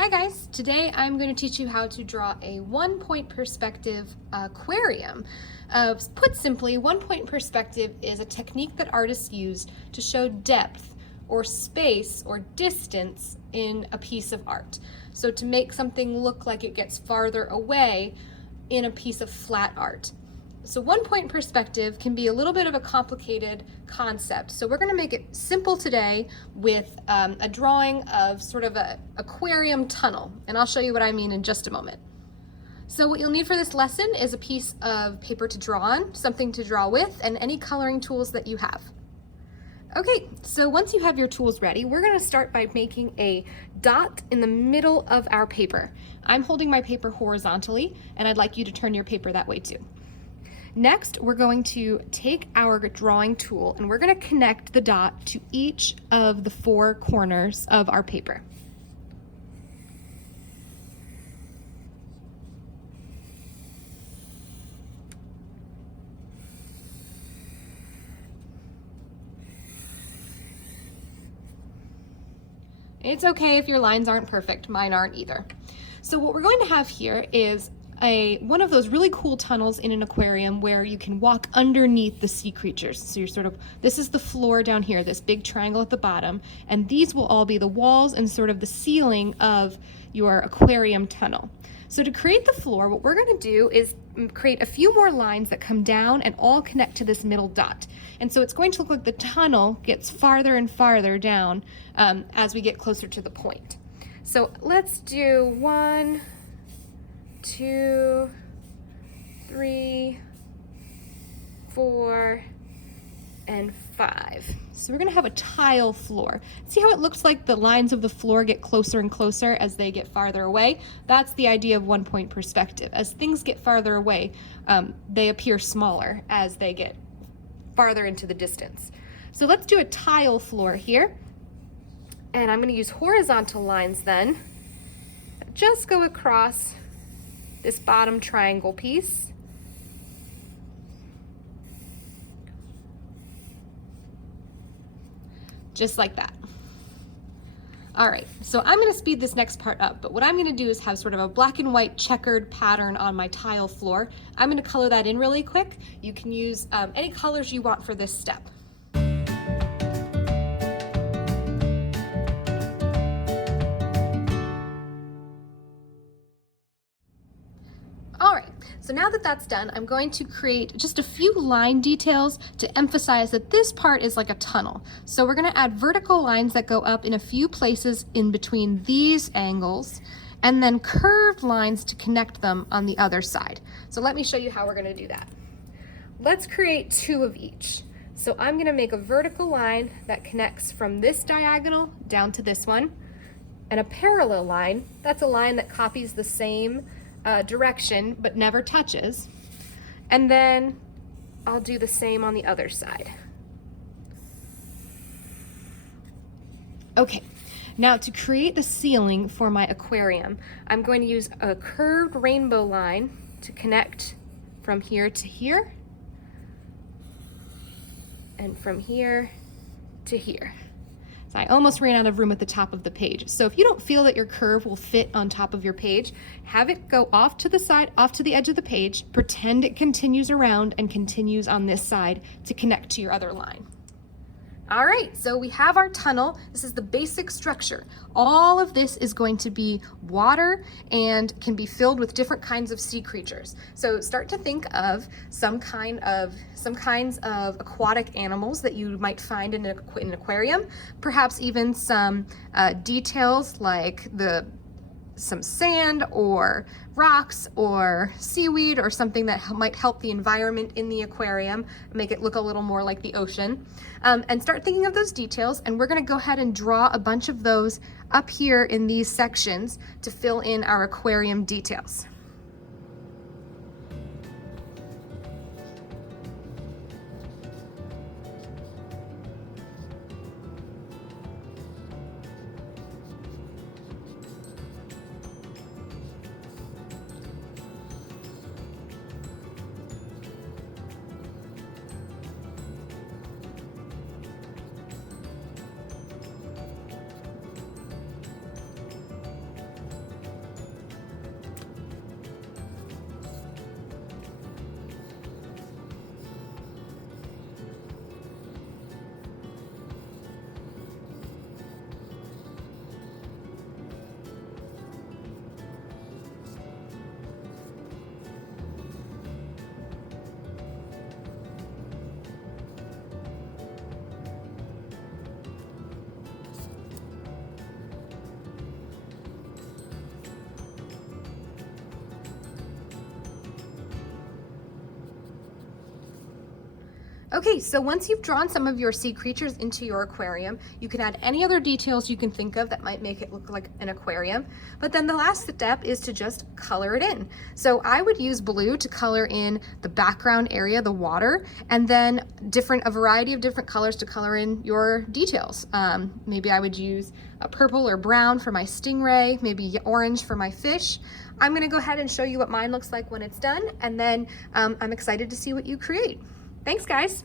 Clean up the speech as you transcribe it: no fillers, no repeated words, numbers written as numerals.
Hi guys, today I'm going to teach you how to draw a one-point perspective aquarium. Put simply, one-point perspective is a technique that artists use to show depth or space or distance in a piece of art. So to make something look like it gets farther away in a piece of flat art. So one-point perspective can be a little bit of a complicated concept. So we're going to make it simple today with a drawing of sort of an aquarium tunnel. And I'll show you what I mean in just a moment. So what you'll need for this lesson is a piece of paper to draw on, something to draw with, and any coloring tools that you have. Okay, so once you have your tools ready, we're going to start by making a dot in the middle of our paper. I'm holding my paper horizontally, and I'd like you to turn your paper that way too. Next, we're going to take our drawing tool and we're going to connect the dot to each of the four corners of our paper. It's okay if your lines aren't perfect, mine aren't either. So what we're going to have here is one of those really cool tunnels in an aquarium where you can walk underneath the sea creatures. So this is the floor down here, this big triangle at the bottom, and these will all be the walls and sort of the ceiling of your aquarium tunnel. So to create the floor, what we're going to do is create a few more lines that come down and all connect to this middle dot. And so it's going to look like the tunnel gets farther and farther down as we get closer to the point. So let's do 1, 2, 3, 4, and 5. So we're going to have a tile floor. See how it looks like the lines of the floor get closer and closer as they get farther away? That's the idea of one-point perspective. As things get farther away, they appear smaller as they get farther into the distance. So let's do a tile floor here. And I'm going to use horizontal lines then. Just go across this bottom triangle piece. Just like that. All right, so I'm going to speed this next part up, but what I'm going to do is have sort of a black and white checkered pattern on my tile floor. I'm going to color that in really quick. You can use any colors you want for this step. So now that that's done, I'm going to create just a few line details to emphasize that this part is like a tunnel. So we're going to add vertical lines that go up in a few places in between these angles, and then curved lines to connect them on the other side. So let me show you how we're going to do that. Let's create 2 of each. So I'm going to make a vertical line that connects from this diagonal down to this one, and a parallel line, that's a line that copies the same direction but never touches, and then I'll do the same on the other side. Okay, now to create the ceiling for my aquarium, I'm going to use a curved rainbow line to connect from here to here and from here to here. So I almost ran out of room at the top of the page. So if you don't feel that your curve will fit on top of your page, have it go off to the side, off to the edge of the page, pretend it continues around and continues on this side to connect to your other line. All right, so we have our tunnel. This is the basic structure. All of this is going to be water and can be filled with different kinds of sea creatures. So start to think of some kinds of aquatic animals that you might find in an aquarium, perhaps even some details like some sand or rocks or seaweed or something that might help the environment in the aquarium, make it look a little more like the ocean. And start thinking of those details, and we're going to go ahead and draw a bunch of those up here in these sections to fill in our aquarium details. Okay, so once you've drawn some of your sea creatures into your aquarium, you can add any other details you can think of that might make it look like an aquarium. But then the last step is to just color it in. So I would use blue to color in the background area, the water, and then a variety of different colors to color in your details. Maybe I would use a purple or brown for my stingray, maybe orange for my fish. I'm gonna go ahead and show you what mine looks like when it's done, and then I'm excited to see what you create. Thanks, guys.